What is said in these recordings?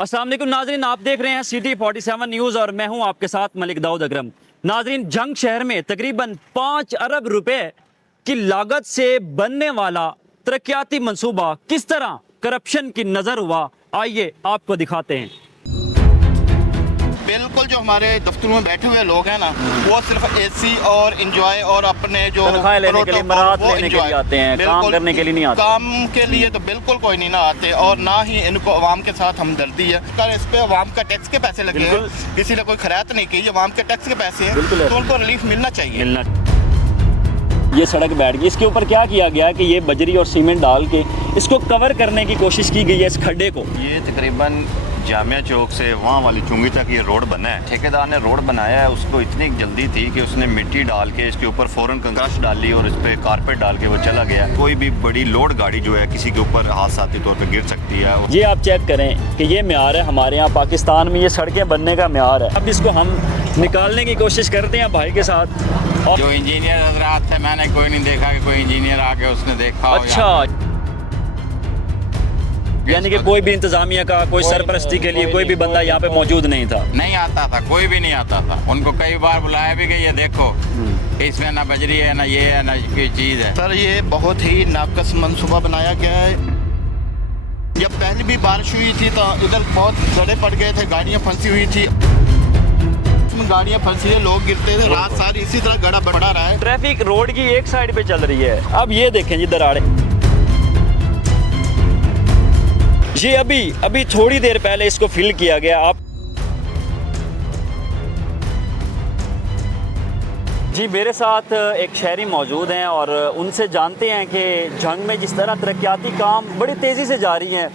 अस्सलाम वालेकुम नाजरीन, आप देख रहे हैं सिटी 47 न्यूज़ और मैं हूं आपके साथ मलिक दाऊद अकरम। नाजरीन, जंग शहर में तकरीबन 5 अरब रुपए की लागत से बनने वाला तरक्याती मंसूबा किस तरह करप्शन की नज़र हुआ, आइए आपको दिखाते हैं। बिल्कुल जो हमारे दफ्तरों में बैठे हुए लोग हैं ना, वो सिर्फ एसी और एंजॉय और अपने जो तनख्वाह लेने के लिए, मराहत लेने के लिए आते हैं, काम करने के लिए नहीं आते। काम के लिए तो बिल्कुल कोई नहीं ना आते, और ना ही इनको अवाम के साथ हमदर्दी है। अगर इस पे अवाम का टैक्स के पैसे लगे हैं, किसी ने कोई खैरात नहीं की, अवाम के टैक्स के पैसे हैं, तो उनको रिलीफ मिलना चाहिए। ये सड़क बैठ गई, इसके ऊपर क्या किया गया कि ये बजरी और सीमेंट डाल के इसको कवर करने की कोशिश की गई है, इस खड्डे को। ये तकरीबन जामिया चौक से वहाँ वाली चुंगी तक ये रोड बना है। ठेकेदार ने रोड बनाया है, उसको इतनी जल्दी थी कि उसने मिट्टी डाल के इसके ऊपर फ़ौरन कंकश डाली और इस पर कारपेट डाल के वो चला गया। कोई भी बड़ी लोड गाड़ी जो है किसी के ऊपर हादसाती तौर पर गिर सकती है। ये आप चेक करें कि ये म्यार है हमारे यहाँ पाकिस्तान में, ये सड़कें बनने का म्यार है। अब इसको हम निकालने की कोशिश करते हैं भाई के साथ। और जो इंजीनियर हजरात थे, मैंने कोई नहीं देखा कि कोई इंजीनियर आके उसने देखा हो। अच्छा, यानी कि कोई भी इंतजामिया का कोई सरपरस्ती के लिए कोई भी बंदा यहाँ पे मौजूद नहीं था। नहीं आता था, कोई भी नहीं आता था। उनको कई बार बुलाया भी गई है, देखो इसमें ना बजरी है, ना ये है, ना कोई चीज़ है। सर, ये बहुत ही नाकस मंसूबा बनाया गया है। जब पहले भी बारिश हुई थी तो इधर बहुत गड्ढे पड़ गए थे, गाड़ियाँ फंसी हुई थी, गाड़ियाँ फंसी है, लोग गिरते थे, रात सारी इसी तरह गड्ढा बढ़ा रहा है। ट्रैफिक रोड की एक साइड पे चल रही है। अब ये देखें जी दरारें, ये अभी थोड़ी देर पहले इसको फिल किया गया। आप जी मेरे साथ एक शहरी मौजूद हैं और उनसे जानते हैं कि जंग में जिस तरह तरक्याती काम बड़ी तेज़ी से जारी हैं,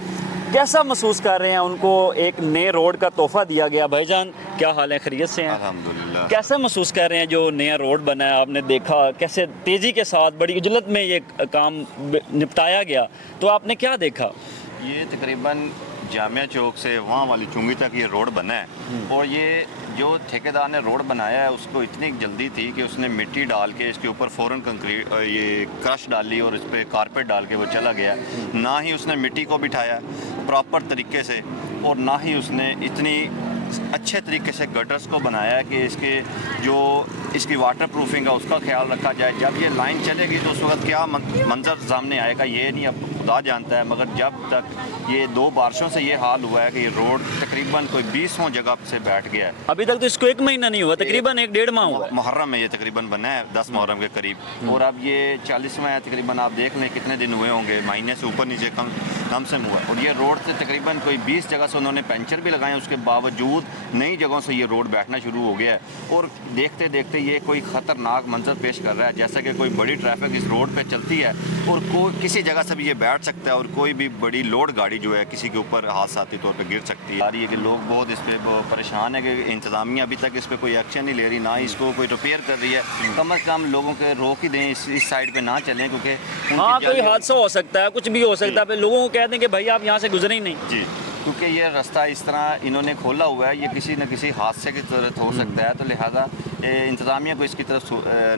कैसा महसूस कर रहे हैं। उनको एक नए रोड का तोहफा दिया गया। भाईजान क्या हाल है, खैरियत से हैं? अल्हम्दुलिल्लाह। कैसा महसूस कर रहे हैं जो नया रोड बना है? आपने देखा कैसे तेज़ी के साथ बड़ी उजलत में ये काम निपटाया गया, तो आपने क्या देखा? ये तकरीबन जामिया चौक से वहाँ वाली चुंगी तक ये रोड बना है, और ये जो ठेकेदार ने रोड बनाया है उसको इतनी जल्दी थी कि उसने मिट्टी डाल के इसके ऊपर फ़ौरन कंक्रीट ये क्रश डाली और इस पर कारपेट डाल के वो चला गया। ना ही उसने मिट्टी को बिठाया प्रॉपर तरीके से, और ना ही उसने इतनी अच्छे तरीके से गटर्स को बनाया कि इसकी वाटर प्रूफिंग है उसका ख्याल रखा जाए। जब ये लाइन चलेगी तो उस वक्त क्या मंजर सामने आएगा ये नहीं अब खुदा जानता है। मगर जब तक ये 2 बारिशों से ये हाल हुआ है कि ये रोड तकरीबन कोई 20 जगह से बैठ गया है। अभी तक तो इसको 1 महीना नहीं हुआ, तकरीबन 1-1.5 माह हुआ है। मुहर्रम में ये तकरीबन बना है, 10 मुहर्रम के करीब, और अब ये 40वां है तकरीबन। आप देख लें कितने दिन हुए होंगे, महीने से ऊपर नीचे कम से हुआ। और ये रोड से तकरीबन कोई 20 जगह से उन्होंने पंचर भी लगाए, उसके बावजूद नई जगहों से ये रोड बैठना शुरू हो गया है। और देखते देखते ये कोई ख़तरनाक मंजर पेश कर रहा है, जैसा कि कोई बड़ी ट्रैफिक इस रोड पे चलती है और कोई किसी जगह से भी ये बैठ सकता है, और कोई भी बड़ी लोड गाड़ी जो है किसी के ऊपर हादसाती तौर पे गिर सकती है। आ रही है कि लोग बहुत इस पर परेशान है कि इंतज़ामिया अभी तक इस पर कोई एक्शन नहीं ले रही, ना इसको कोई रिपेयर कर रही है। कम से कम लोगों के रोक ही दें, इस साइड पे ना चलें, क्योंकि हाँ कोई हादसा हो सकता है, कुछ भी हो सकता है। लोगों को कह दें कि भाई आप यहाँ से गुजरे ही नहीं जी, क्योंकि ये रास्ता इस तरह इन्होंने खोला हुआ है, ये किसी न किसी हादसे की तरह हो सकता है। तो लिहाजा इंतज़ामिया को इसकी तरफ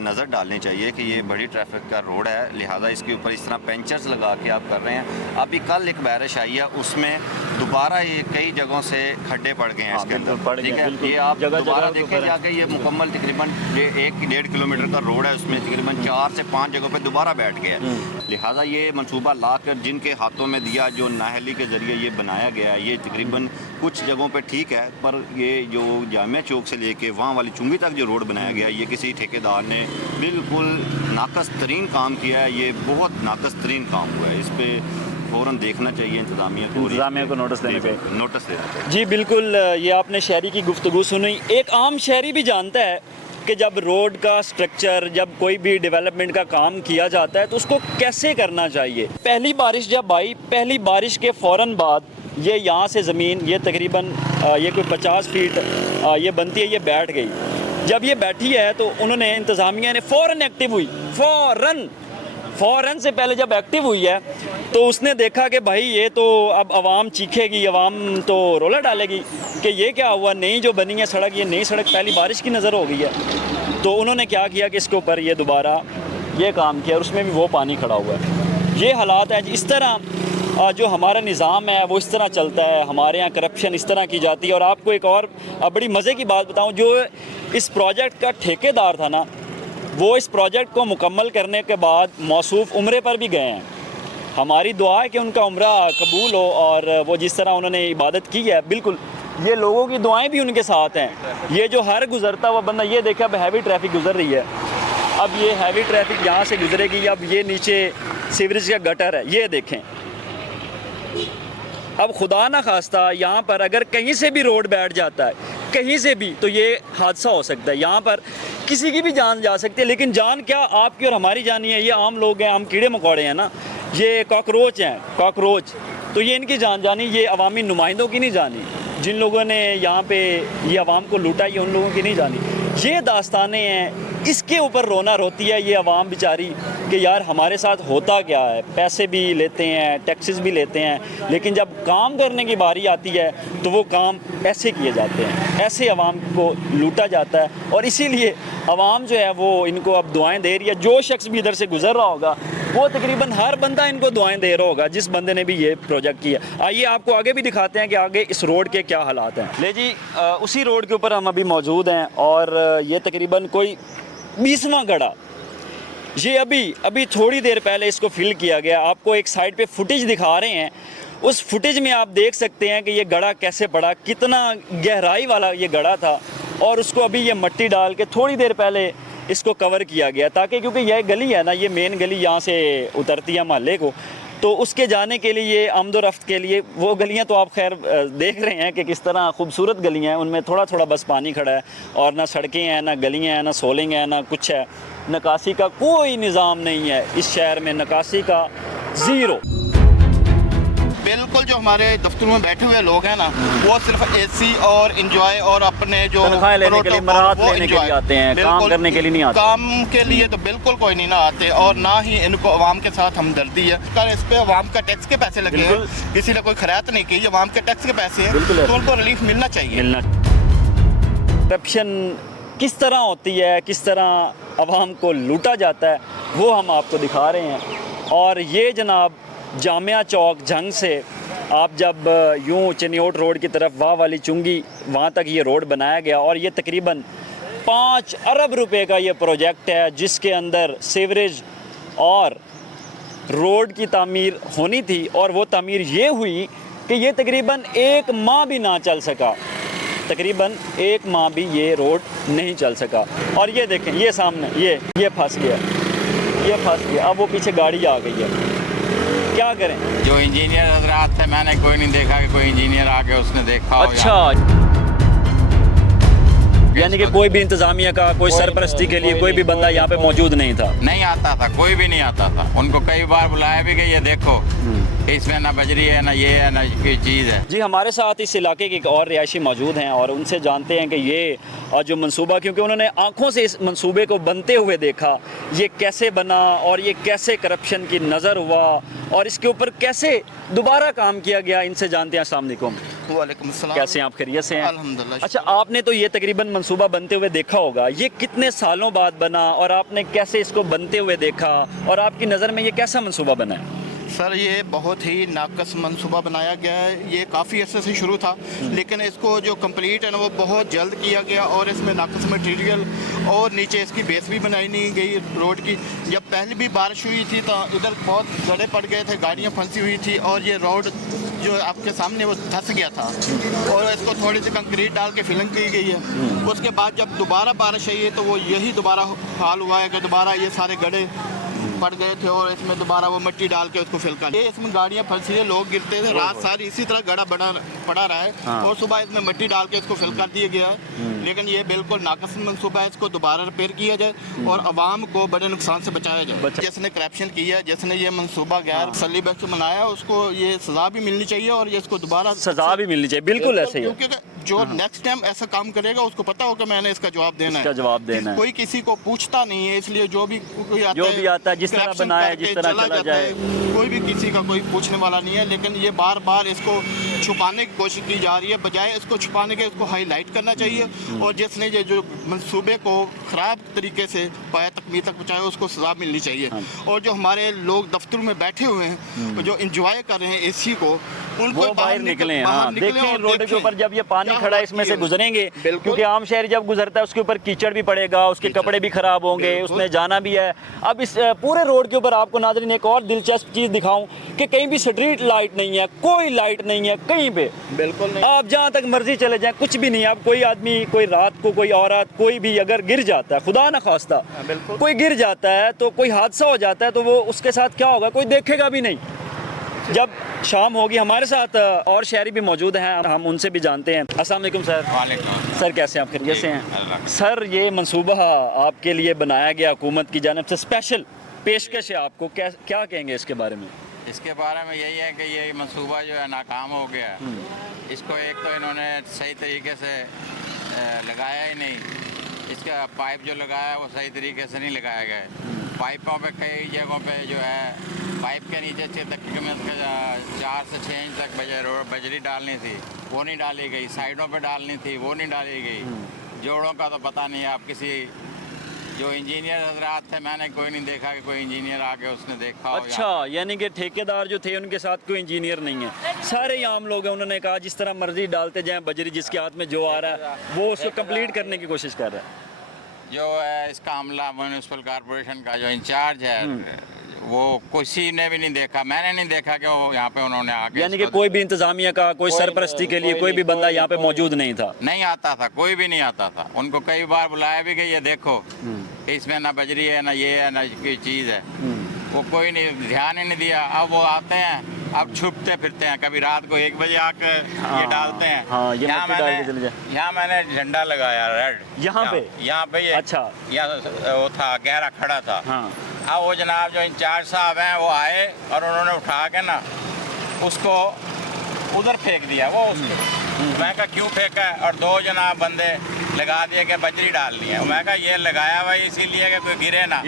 नज़र डालनी चाहिए कि ये बड़ी ट्रैफिक का रोड है, लिहाजा इसके ऊपर इस तरह पेंचर्स लगा के आप कर रहे हैं। अभी कल एक बारिश आई है, उसमें दोबारा ये कई जगहों से खड्डे पड़ गए हैं इसके अंदर, ठीक है। ये आप दोबारा देखें जाके, ये मुकम्मल तकरीबन 1-1.5 किलोमीटर का रोड है, उसमें तकरीबन 4 से 5 जगहों पर दोबारा बैठ गया है। लिहाजा ये मनसूबा ला कर जिनके हाथों में दिया, जो नाहली के ज़रिए ये बनाया गया है, ये तकरीबन कुछ जगहों पे ठीक है, पर ये जो जामिया चौक से लेके वहाँ वाली चुंगी तक जो रोड बनाया गया, ये किसी ठेकेदार ने बिल्कुल नाकस तरीन काम किया है। ये बहुत नाकस तरीन काम हुआ है, इस पर फ़ौरन देखना चाहिए इंतज़ामिया को नोटिस देना चाहिए। जी बिल्कुल, ये आपने शहरी की गुफ्तगू सुनी। एक आम शहरी भी जानता है कि जब रोड का स्ट्रक्चर, जब कोई भी डेवलपमेंट का काम किया जाता है तो उसको कैसे करना चाहिए। पहली बारिश जब आई, पहली बारिश के फ़ौरन बाद ये यहाँ से ज़मीन ये तकरीबन ये कोई 50 फीट ये बनती है, ये बैठ गई। जब ये बैठी है तो उन्होंने इंतज़ामिया ने फ़ौरन एक्टिव हुई, फ़ौरन से पहले जब एक्टिव हुई है तो उसने देखा कि भाई ये तो अब आवाम चीखेगी, आवाम तो रोला डालेगी कि ये क्या हुआ, नई जो बनी है सड़क, ये नई सड़क पहली बारिश की नज़र हो गई है। तो उन्होंने क्या किया कि इसके ऊपर ये दोबारा ये काम किया, और उसमें भी वो पानी खड़ा हुआ है। ये हालात हैं। इस तरह जो हमारा निज़ाम है वो इस तरह चलता है, हमारे यहाँ करप्शन इस तरह की जाती है। और आपको एक और बड़ी मज़े की बात बताऊँ, जो इस प्रोजेक्ट का ठेकेदार था ना, वो इस प्रोजेक्ट को मुकम्मल करने के बाद मौसूफ उम्रे पर भी गए हैं। हमारी दुआ है कि उनका उम्रा कबूल हो और वो जिस तरह उन्होंने इबादत की है, बिल्कुल ये लोगों की दुआएं भी उनके साथ हैं। ये जो हर गुज़रता हुआ बंदा, ये देखा अब हैवी ट्रैफिक गुज़र रही है, अब ये हैवी ट्रैफिक यहाँ से गुजरेगी, अब ये नीचे सीवरेज का गटर है, ये देखें। अब खुदा ना खास्ता यहाँ पर अगर कहीं से भी रोड बैठ जाता है, कहीं से भी, तो ये हादसा हो सकता है। यहाँ पर किसी की भी जान जा सकती है, लेकिन जान क्या आपकी और हमारी जानी है। ये आम लोग हैं, हम कीड़े मकोड़े हैं ना, ये कॉकरोच हैं, कॉकरोच, तो ये इनकी जान जानी, ये अवामी नुमाइंदों की नहीं जानी। जिन लोगों ने यहाँ पे ये अवाम को लूटा, ये उन लोगों की नहीं जानी। ये दास्तानें हैं, इसके ऊपर रोना रोती है ये अवाम बेचारी कि यार हमारे साथ होता क्या है। पैसे भी लेते हैं, टैक्सेस भी लेते हैं, लेकिन जब काम करने की बारी आती है तो वो काम ऐसे किए जाते हैं, ऐसे अवाम को लूटा जाता है। और इसीलिए अवाम जो है वो इनको अब दुआएं दे रही है। जो शख्स भी इधर से गुजर रहा होगा, वो तकरीबन हर बंदा इनको दुआएं दे रहा होगा, जिस बंदे ने भी ये प्रोजेक्ट किया। आइए आपको आगे भी दिखाते हैं कि आगे इस रोड के क्या हालात हैं। ले जी, उसी रोड के ऊपर हम अभी मौजूद हैं और ये तकरीबन कोई 20वां गड़ा, ये अभी थोड़ी देर पहले इसको फिल किया गया। आपको एक साइड पे फुटेज दिखा रहे हैं, उस फुटेज में आप देख सकते हैं कि ये गड़ा कैसे पड़ा, कितना गहराई वाला ये गड़ा था, और उसको अभी ये मट्टी डाल के थोड़ी देर पहले इसको कवर किया गया, ताकि क्योंकि यह गली है ना, ये मेन गली यहाँ से उतरती है महल्ले को, तो उसके जाने के लिए, आमदोरफ्त के लिए, वो गलियाँ तो आप खैर देख रहे हैं कि किस तरह खूबसूरत गलियाँ हैं, उनमें थोड़ा थोड़ा बस पानी खड़ा है, और ना सड़कें हैं, ना गलियाँ हैं, ना सोलिंग है, ना कुछ है। निकासी का कोई निज़ाम नहीं है इस शहर में, निकासी का ज़ीरो। बिल्कुल जो हमारे दफ्तरों में बैठे हुए लोग हैं ना, वो सिर्फ एसी और एंजॉय और अपने जो तनख्वाह लेने के लिए, मराहत लेने के लिए आते हैं, काम करने के लिए नहीं आते। काम के लिए तो बिल्कुल कोई नहीं ना आते, और ना ही इनको अवाम के साथ हमदर्दी है। कर इस पे अवाम का टैक्स के पैसे लगे हैं, किसी ने कोई खैरात नहीं की, अवाम के टैक्स के पैसे हैं, तो उनको रिलीफ मिलना चाहिए। करप्शन किस तरह होती है, किस तरह अवाम को लूटा जाता है, वो हम आपको दिखा रहे हैं। और ये जनाब जामिया चौक जंग से आप जब यूं चनियोट रोड की तरफ वाह वाली चुंगी, वहाँ तक ये रोड बनाया गया, और ये तकरीबन 5 अरब रुपए का ये प्रोजेक्ट है, जिसके अंदर सीवरेज और रोड की तामीर होनी थी, और वो तामीर ये हुई कि ये तकरीबन 1 माह भी ना चल सका, तकरीबन 1 माह भी ये रोड नहीं चल सका। और ये देखें, ये सामने ये फंस गया, ये फंस गया, अब वो पीछे गाड़ी आ गई है, क्या करें। जो इंजीनियर हजरात थे, मैंने कोई नहीं देखा कि कोई इंजीनियर आके उसने देखा हो। अच्छा, यानी कि कोई भी इंतजामिया का, कोई सरपरस्ती के लिए कोई भी बंदा यहाँ पे मौजूद नहीं था। नहीं आता था, कोई भी नहीं आता था। उनको कई बार बुलाया भी गया, देखो इसमें ना बजरी है, ना ये है, ना कोई चीज़ है। जी, हमारे साथ इस इलाके के एक और रिहायशी मौजूद हैं, और उनसे जानते हैं कि ये जो मंसूबा, क्योंकि उन्होंने आंखों से इस मंसूबे को बनते हुए देखा, ये कैसे बना और ये कैसे करप्शन की नज़र हुआ, और इसके ऊपर कैसे दोबारा काम किया गया। इनसे जानते हैं। अस्सलाम वालेकुम। वालेकुम अस्सलाम। कैसे हैं आप, खैरियत से हैं? अल्हम्दुलिल्लाह। अच्छा, आपने तो ये तकरीबन मंसूबा बनते हुए देखा होगा, ये कितने सालों बाद बना, और आपने कैसे इसको बनते हुए देखा, और आपकी नज़र में ये कैसा मंसूबा बना है? सर, ये बहुत ही नाकस मनसूबा बनाया गया है। ये काफ़ी अर्से से शुरू था, लेकिन इसको जो कंप्लीट है ना, वो बहुत जल्द किया गया, और इसमें नाकस मटेरियल और नीचे इसकी बेस भी बनाई नहीं गई रोड की। जब पहले भी बारिश हुई थी तो इधर बहुत गड्ढे पड़ गए थे, गाड़ियाँ फंसी हुई थी, और ये रोड जो आपके सामने वो धंस गया था, और इसको थोड़ी सी कंक्रीट डाल के फिलिंग की गई है। उसके बाद जब दोबारा बारिश आई है तो वो यही दोबारा हाल हुआ है कि दोबारा ये सारे गड्ढे पड़ गए थे, और इसमें दोबारा वो मिट्टी डाल के उसको फिल कर दिया। इसमें गाड़ियाँ फंसी है, लोग गिरते थे, रात सारी इसी तरह गड़ा पड़ा रहा है। हाँ। और सुबह इसमें मिट्टी डाल के इसको फिल कर दिया गया है। लेकिन ये बिल्कुल नाकस मनसूबा है, इसको दोबारा रिपेयर किया जाए और आवाम को बड़े नुकसान से बचाया जाए। जिसने करप्शन किया, जिसने ये मनसूबा गैर सली बख्श बनाया, उसको ये सजा भी मिलनी चाहिए, और ये इसको दोबारा सजा भी मिलनी चाहिए। बिल्कुल ऐसे ही है। क्योंकि जो नेक्स्ट टाइम ऐसा काम करेगा उसको पता होगा मैंने इसका जवाब देना इसका जवाब देना है। कोई किसी को पूछता नहीं है, इसलिए जो भी कोई आता जो भी आता है, जिस तरह corruption बनाया, करके जिस तरह चला जाता जाए। है, कोई भी किसी का कोई पूछने वाला नहीं है। लेकिन ये बार बार इसको छुपाने की कोशिश की जा रही है, बजाय इसको छुपाने के इसको हाईलाइट करना चाहिए, और जिसने ये जो मंसूबे को ख़राब तरीके से पाया तकमील तक पहुँचाया उसको सज़ा मिलनी चाहिए। और जो हमारे लोग दफ्तरों में बैठे हुए हैं, जो इंजॉय कर रहे हैं एसी को, उनको वो बाहर निकले। हाँ, देखें और रोड के देखें ऊपर जब ये पानी क्या खड़ा है हो इसमें से रहा है। गुजरेंगे, बिल्कुल। क्योंकि आम शहरी जब गुजरता है उसके ऊपर कीचड़ भी पड़ेगा, उसके कपड़े भी खराब होंगे, बिल्कुल। उसमें जाना भी है। अब इस पूरे रोड के ऊपर आपको नाज़रीन एक और दिलचस्प चीज़ दिखाऊं कि कहीं भी स्ट्रीट लाइट नहीं है, कोई लाइट नहीं है कहीं पे। बिल्कुल नहीं। आप जहाँ तक मर्जी चले जाएं, कुछ भी नहीं है। अब कोई आदमी, कोई रात को, कोई औरत, कोई भी अगर गिर जाता है, खुदा न खास्ता बिल्कुल। कोई गिर जाता है तो कोई हादसा हो जाता है, तो वो उसके साथ क्या होगा, कोई देखेगा भी नहीं। जब शाम होगी, हमारे साथ और शहरी भी मौजूद हैं, हम उनसे भी जानते हैं। अस्सलाम वालेकुम सर। वालेकुम। सर कैसे हैं आप, खैरियत से हैं? अल्लाह। सर ये मंसूबा आपके लिए बनाया गया हुकूमत की जानिब से, स्पेशल पेशकश है आपको, क्या कहेंगे इसके बारे में? इसके बारे में यही है कि ये मंसूबा जो है नाकाम हो गया है। इसको एक तो इन्होंने सही तरीके से लगाया ही नहीं, इसका पाइप जो लगाया है वो सही तरीके से नहीं लगाया गया है। पाइपों पे कई जगहों पे जो है पाइप के नीचे 4 से 6 इंच तक बजरी डालनी थी, वो नहीं डाली गई। साइडों पे डालनी थी, वो नहीं डाली गई। जोड़ों का तो पता नहीं, आप किसी जो इंजीनियर हजरात थे, मैंने कोई नहीं देखा कि कोई इंजीनियर आके उसने देखा हो। अच्छा, यानी कि ठेकेदार जो थे उनके साथ कोई इंजीनियर नहीं है, सारे ही आम लोग हैं। उन्होंने कहा जिस तरह मर्जी डालते जाएं बजरी, जिसके हाथ में जो आ रहा है वो उसको कंप्लीट करने की कोशिश कर रहा है। जो है इसका अमला म्यूनसिपल कॉरपोरेशन का जो इंचार्ज है वो किसी ने भी नहीं देखा, मैंने नहीं देखा कि वो यहाँ पे उन्होंने आके, यानी कि कोई भी इंतजामिया का, कोई सरपरस्ती के लिए कोई भी बंदा यहाँ पे मौजूद नहीं था। नहीं आता था, कोई भी नहीं आता था। उनको कई बार बुलाया भी गई है, देखो इसमें ना बजरी है, ना ये है, ना कोई चीज़ है, वो कोई नहीं, ध्यान ही नहीं दिया। अब वो आते हैं, अब छुपते फिरते हैं, कभी रात को 1 बजे आकर ये डालते हैं। हाँ, ये मट्टी डाल के चले जाए। यहाँ मैंने झंडा लगाया रेड, यहाँ पे ये अच्छा, यहाँ वो था, गहरा खड़ा था। हाँ। अब वो जनाब जो इंचार्ज साहब हैं वो आए और उन्होंने उठा के ना उसको उधर फेंक दिया, वो उसको। मैं कहा क्यों फेंका है, और 2 जनाब बंदे लगा दिए कि बजरी डालनी है। मैं कहा ये लगाया भाई इसीलिए कि कोई गिरे ना,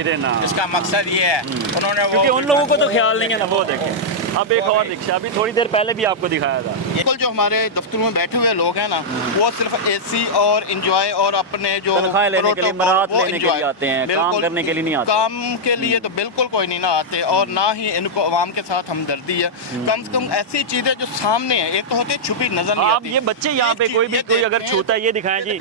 इसका मकसद ये है। उन्होंने क्योंकि उन लोगों को तो ख्याल नहीं है ना। वो देखें, अब एक और रिक्शा अभी थोड़ी देर पहले भी आपको दिखाया था। बिल्कुल, जो हमारे दफ्तरों में बैठे हुए लोग हैं ना, वो सिर्फ एसी और इंजॉय और अपने जो तनख्वाह लेने के लिए, प्रोटोकॉल, मराहत वो लेने के लिए enjoy। आते हैं, काम बिल्कुल, करने के लिए नहीं आते। काम के लिए तो बिल्कुल कोई नहीं ना आते, और ना ही इनको अवाम के साथ हमदर्दी है। कम से कम ऐसी चीजें जो सामने है, एक तो होती है छुपी नजर नहीं आप आती। ये बच्चे यहाँ पे कोई भी कोई अगर छूता है, ये दिखाएं जी,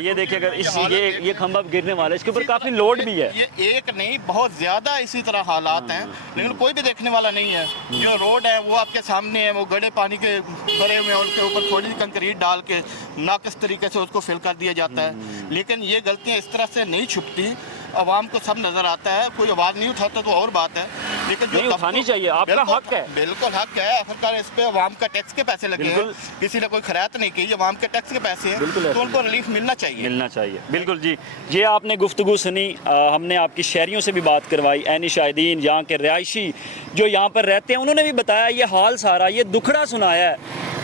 ये देखिए, अगर इस ये खंभा गिरने वाला है, इसके ऊपर काफी लोड भी है। ये एक नहीं, बहुत ज्यादा इसी तरह हालात हैं, लेकिन कोई भी देखने वाला नहीं है। जो रोड है वो आपके सामने है, वो गड्ढे पानी के भरे हुए हैं, उनके ऊपर थोड़ी सी कंक्रीट डाल के नाकिस तरीके से उसको फिल कर दिया जाता है। लेकिन ये गलतियाँ इस तरह से नहीं छुपती, आवाम को सब नजर आता है। कोई आवाज नहीं उठाता तो और बात है, लेकिन जो नहीं उठानी चाहिए, आपका हक है। बिल्कुल हक है, आखिरकार इस पे आवाम का टैक्स के पैसे लगे हैं, किसी ने कोई खैरात नहीं की, आवाम के टैक्स के पैसे हैं, तो उनको रिलीफ मिलना चाहिए। बिल्कुल जी। ये आपने गुफ्तगू सुनी, हमने आपकी शहरियों से भी बात करवाई, ऐनी शाहिदीन, यहाँ के रिहायशी जो यहाँ पर रहते हैं, उन्होंने भी बताया ये हाल सारा, ये दुखड़ा सुनाया है,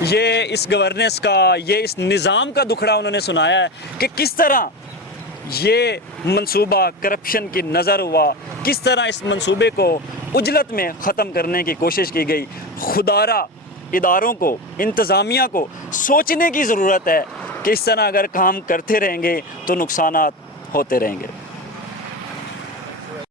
ये इस गवर्नेंस का, ये इस निज़ाम का दुखड़ा उन्होंने सुनाया है कि किस तरह ये मंसूबा करप्शन की नज़र हुआ, किस तरह इस मंसूबे को उजलत में ख़त्म करने की कोशिश की गई। खुदारा इदारों को, इंतज़ामिया को सोचने की ज़रूरत है कि इस तरह अगर काम करते रहेंगे तो नुकसानात होते रहेंगे।